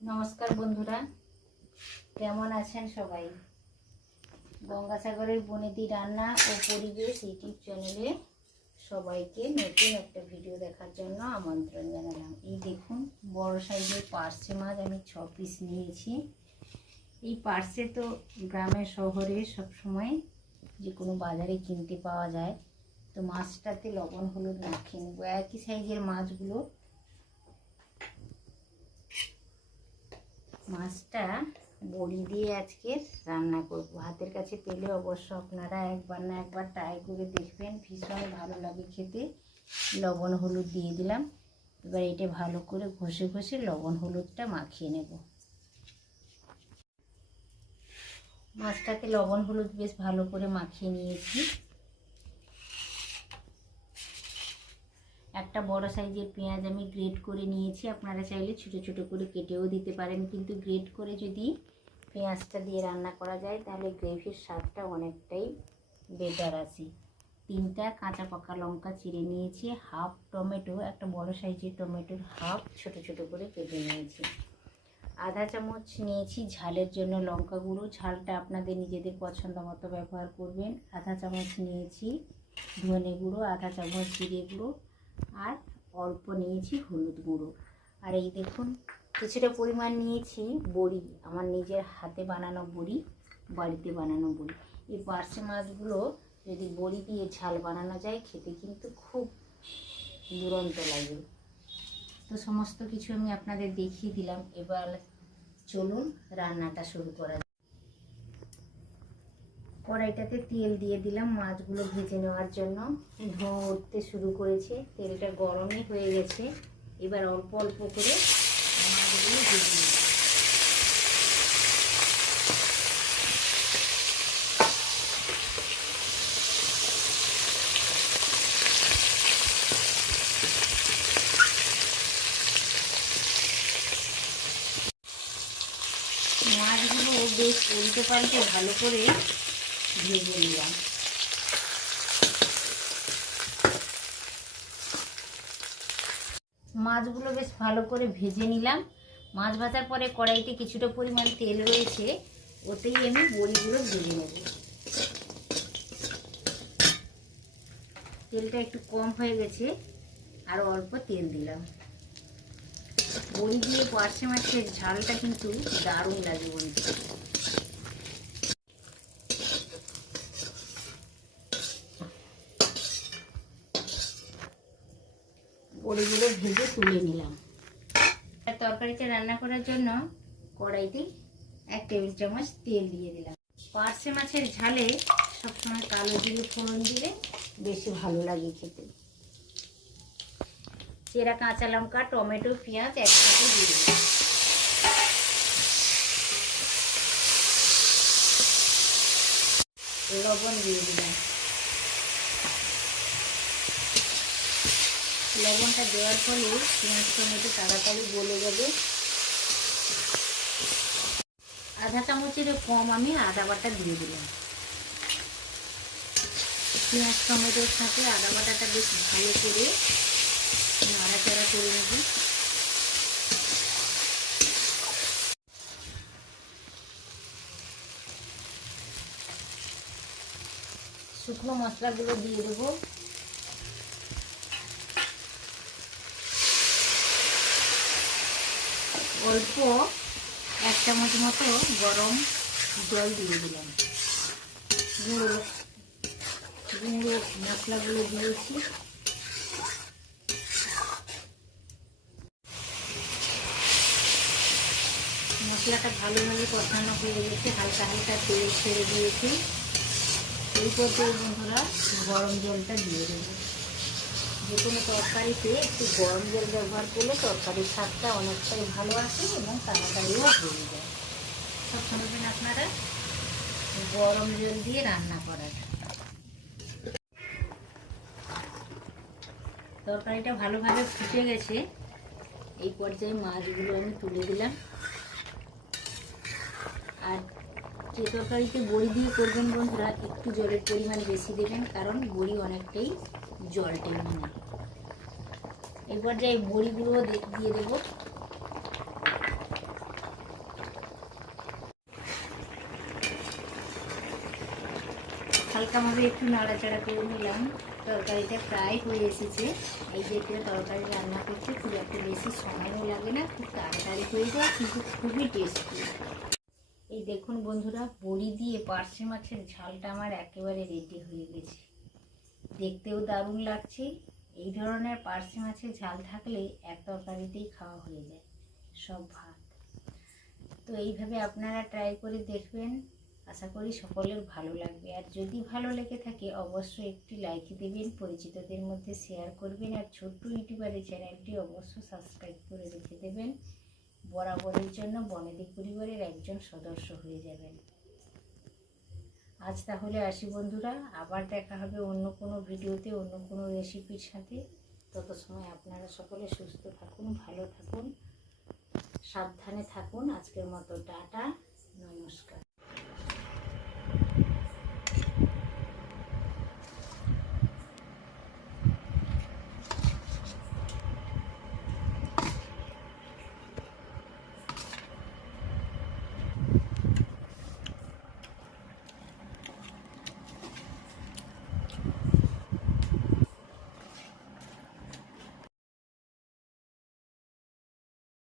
নমস্কার বন্ধুরা, কেমন আছেন সবাই? গঙ্গাসাগরের বনেদি রান্না ও পরিবেশ ইউটিউব চ্যানেলে সবাইকে নতুন একটা ভিডিও দেখার জন্য আমন্ত্রণ জানালাম। এই দেখুন, বড় সাইজের পার্সে মাছ আমি 6 পিস নিয়েছি। এই পার্সে তো গ্রামে শহরে সবসময় যে কোনো বাজারে কিনতে পাওয়া যায়। তো মাছটাতে লবণ হলুদ মাখিয়ে নেবো। একই সাইজের মাছগুলো, মাছটা বড়ি দিয়ে আজকে রান্না করব। হাতের কাছে পেলে অবশ্য আপনারা একবার না একবার ট্রাই করে দেখবেন, ভীষণ ভালো লাগে খেতে। লবণ হলুদ দিয়ে দিলাম। এবার এটা ভালো করে ঘষে ঘষে লবণ হলুদটা মাখিয়ে নেব। মাছটাতে লবণ হলুদ বেশ ভালো করে মাখিয়ে নিয়েছি। একটা বড় সাইজের পেঁয়াজ আমি গ্রেট করে নিয়েছি। আপনারা চাইলে ছোট ছোট করে কেটেও দিতে পারেন, কিন্তু গ্রেট করে যদি পেঁয়াজটা দিয়ে রান্না করা যায় তাহলে গ্রেভির স্বাদটা অনেকটাই বেটার আসে। 3টা কাঁচা পাকা লঙ্কা চিড়ে নিয়েছি। হাফ টমেটো, একটা বড় সাইজের টমেটোর হাফ ছোট ছোট করে কেটে নিয়েছি। আধা চামচ নিয়েছি ঝালের জন্য লঙ্কা গুঁড়ো, ঝালটা আপনাদের নিজেদের পছন্দ মতো ব্যবহার করবেন। আধা চামচ নিয়েছি ধনে গুঁড়ো, আধা চামচ জিরে গুঁড়ো, আর অল্প নিয়েছি হলুদ গুঁড়ো। আর এই দেখুন, কিছুটা পরিমাণ নিয়েছি বড়ি, আমার নিজের হাতে বানানো বড়ি, বাড়িতে বানানো বড়ি। এই পার্সে মাছগুলো যদি বড়ি দিয়ে ঝাল বানানো যায় খেতে কিন্তু খুব দুরন্ত লাগে। তো সমস্ত কিছু আমি আপনাদের দেখিয়ে দিলাম। এবার চলুন রান্নাটা শুরু করা যাক। কড়াইটাতে তেল দিয়ে দিলাম মাছগুলো ভেজে নেওয়ার জন্য। ধোঁয়া উঠতে শুরু করেছে, তেলটা গরমই হয়ে গেছে। এবার অল্প অল্প করে মাছগুলো ভেজে নেব। মাছগুলো বেশ উল্টে পাল্টে ভালো করে ভেজে নিলাম। মাছগুলো বেশ ভালো করে ভেজে নিলাম। মাছ ভাজার পরে কড়াইতে কিছুটা পরিমাণ তেল রয়েছে, ওতেই আমি বড়িগুলো ভেজে নেব। তেলটা একটু কম হয়ে গেছে, আরও অল্প তেল দিলাম। বড়ি দিয়ে পার্সে মাছের ঝালটা কিন্তু দারুণ লাগে বন্ধু। বড়িগুলো ভেজে তুলে নিলাম। তরকারিটা রান্না করার জন্য কড়াইতে 1 টেবিল চামচ তেল দিয়ে দিলাম। পার্সে মাছের ঝালে সবসময় কালো জিরে ফোড়ন দিলে বেশি ভালো লাগে খেতে। চেরা কাঁচা লঙ্কা, টমেটো, পেঁয়াজ একসাথে দিয়ে দিলাম। লবণ দিয়ে দিলাম। লবণটা দেওয়ার ফলে পেঁয়াজ টমেটো তাড়াতাড়ি গলে যাবে। আধা চামচেরও কম আমি আদা বাটা দিয়ে দিলাম। পেঁয়াজ টমেটোর সাথে আদা বাটাটা বেশ ভালো করে নাড়াচাড়া করে নেব। শুকনো মশলাগুলো দিয়ে দেবো। অল্প 1 চামচ মতো গরম জল দিয়ে দিলাম। গুঁড়ো মশলাগুলো দিয়েছি। মশলাটা ভালোভাবে কষানো হয়ে গেছে, হালকা হালকা তেল ছেড়ে দিয়েছি। এই পর্যায়ে বন্ধুরা গরম জলটা দিয়ে দেবো। যে কোনো তরকারিতে একটু গরম জল ব্যবহার করলে তরকারির স্বাদটা অনেকটাই ভালো আসে এবং তাড়াতাড়িও হয়ে যায়। সবসময় আপনারা গরম জল দিয়ে রান্না করার। তরকারিটা ভালোভাবে ফুটে গেছে। এই পর্যায়ে মাছগুলো আমি তুলে দিলাম। আর যে তরকারিতে বড়ি দিয়ে করবেন বন্ধুরা, একটু জলের পরিমাণ বেশি দেবেন, কারণ বড়ি অনেকটাই জল টেনে নেয়। এই পর্যায়ে বড়িগুলো দিয়ে দেবো। হালকাভাবে একটু নাড়াচাড়া করে নিলাম। তরকারিটা প্রায় হয়ে এসেছে। এই জাতীয় তরকারি রান্না করতে খুব একটা বেশি সময়ও লাগে না, খুব তাড়াতাড়ি হয়ে যায়, কিন্তু খুবই টেস্টি। এই দেখুন বন্ধুরা, বড়ি দিয়ে পার্শে মাছের ঝালটা আমার একেবারে রেডি হয়ে গেছে। দেখতেও দারুণ লাগছে। এই ধরনের পার্শে মাছের ঝাল থাকলে এক তরকারিতেই খাওয়া হয়ে যায় সব ভাত। তো এইভাবে আপনারা ট্রাই করে দেখবেন, আশা করি সকলের ভালো লাগবে। আর যদি ভালো লেগে থাকে অবশ্যই একটি লাইক দেবেন, পরিচিতদের মধ্যে শেয়ার করবেন, আর ছোট্ট ইউটিউবারের চ্যানেলটি অবশ্যই সাবস্ক্রাইব করে রেখে দেবেন। বরাবরের জন্য বনেদি পরিবারের একজন সদস্য হয়ে যাবেন। আজ তাহলে আসি বন্ধুরা, আবার দেখা হবে অন্য কোনো ভিডিওতে, অন্য কোনো রেসিপির সাথে। তত সময় আপনারা সকলে সুস্থ থাকুন, ভালো থাকুন, সাবধানে থাকুন। আজকের মতো টাটা, নমস্কার।